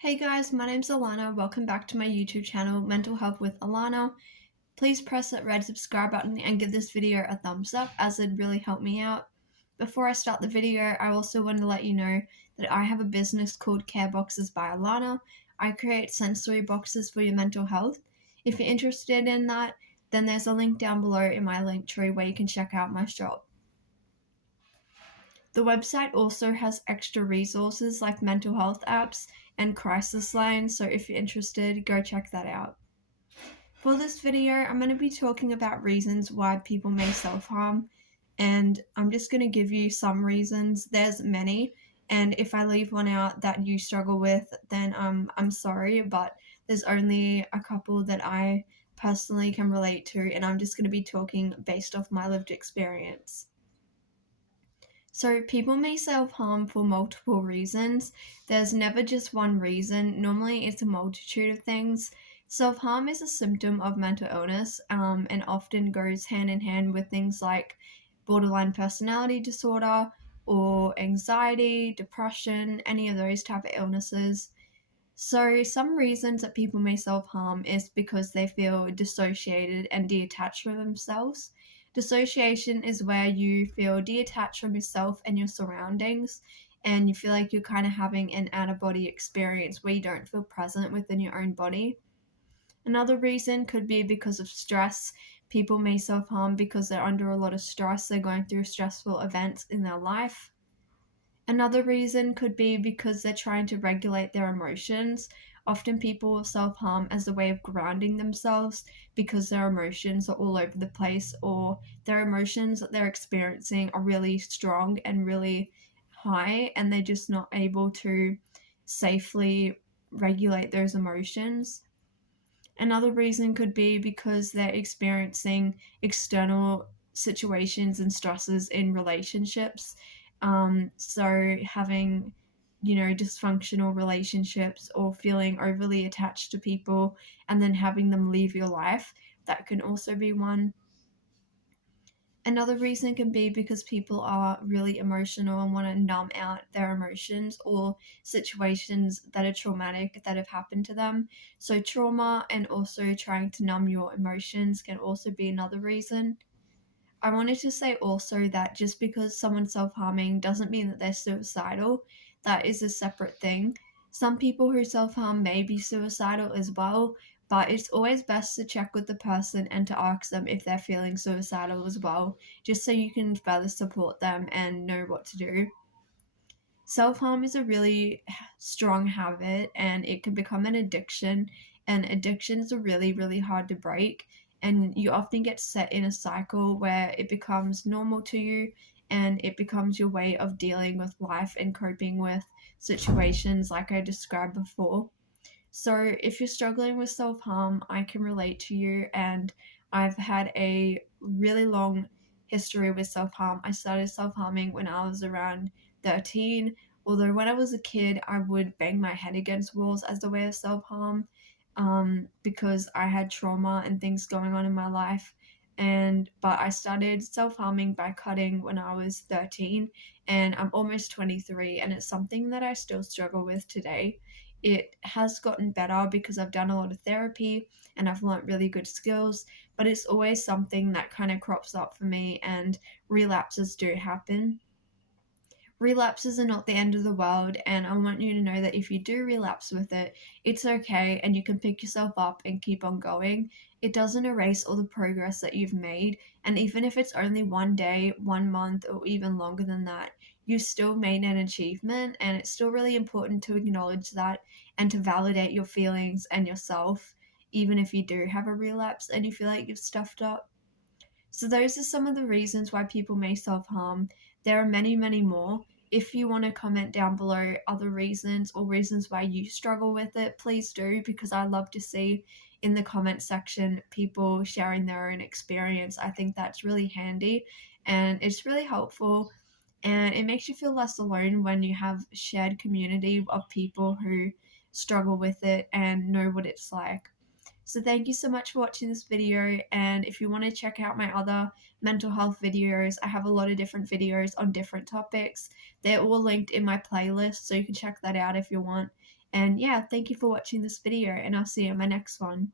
Hey guys, my name's Alana. Welcome back to my YouTube channel, Mental Health with Alana. Please press that red subscribe button and give this video a thumbs up as it'd really help me out. Before I start the video, I also want to let you know that I have a business called Care Boxes by Alana. I create sensory boxes for your mental health. If you're interested in that, then there's a link down below in my link tree where you can check out my shop. The website also has extra resources like mental health apps and crisis lines, so if you're interested, go check that out. For this video, I'm going to be talking about reasons why people may self-harm, and I'm just going to give you some reasons. There's many, and if I leave one out that you struggle with, then I'm sorry, but there's only a couple that I personally can relate to, and I'm just going to be talking based off my lived experience. So people may self-harm for multiple reasons. There's never just one reason. Normally it's a multitude of things. Self-harm is a symptom of mental illness and often goes hand in hand with things like borderline personality disorder or anxiety, depression, any of those type of illnesses. So some reasons that people may self-harm is because they feel dissociated and detached from themselves. Dissociation is where you feel detached from yourself and your surroundings, and you feel like you're kind of having an out-of-body experience where you don't feel present within your own body. Another reason could be because of stress. People may self-harm because they're under a lot of stress, they're going through stressful events in their life. Another reason could be because they're trying to regulate their emotions. Often people will self-harm as a way of grounding themselves because their emotions are all over the place, or their emotions that they're experiencing are really strong and really high, and they're just not able to safely regulate those emotions. Another reason could be because they're experiencing external situations and stresses in relationships. So having, dysfunctional relationships or feeling overly attached to people and then having them leave your life, that can also be one. Another reason can be because people are really emotional and want to numb out their emotions or situations that are traumatic that have happened to them. So, trauma and also trying to numb your emotions can also be another reason. I wanted to say also that just because someone's self harming doesn't mean that they're suicidal. That is a separate thing. Some people who self harm may be suicidal as well, but it's always best to check with the person and to ask them if they're feeling suicidal as well, just so you can further support them and know what to do. Self harm is a really strong habit and it can become an addiction, and addictions are really, really hard to break. And you often get set in a cycle where it becomes normal to you and it becomes your way of dealing with life and coping with situations like I described before. So, if you're struggling with self harm, I can relate to you, and I've had a really long history with self harm. I started self harming when I was around 13, although when I was a kid, I would bang my head against walls as a way of self harm because I had trauma and things going on in my life. But I started self harming by cutting when I was 13, and I'm almost 23, and it's something that I still struggle with today. It has gotten better because I've done a lot of therapy and I've learnt really good skills, but it's always something that kind of crops up for me, and relapses do happen. Relapses are not the end of the world, and I want you to know that if you do relapse with it, it's okay and you can pick yourself up and keep on going. It doesn't erase all the progress that you've made, and even if it's only one day, 1 month, or even longer than that, you still made an achievement, and it's still really important to acknowledge that and to validate your feelings and yourself, even if you do have a relapse and you feel like you've stuffed up. So those are some of the reasons why people may self-harm. There are many, many more. If you want to comment down below other reasons or reasons why you struggle with it, please do, because I love to see in the comment section people sharing their own experience. I think that's really handy and it's really helpful, and it makes you feel less alone when you have a shared community of people who struggle with it and know what it's like. So thank you so much for watching this video, and if you want to check out my other mental health videos, I have a lot of different videos on different topics. They're all linked in my playlist, so you can check that out if you want. And yeah, thank you for watching this video, and I'll see you in my next one.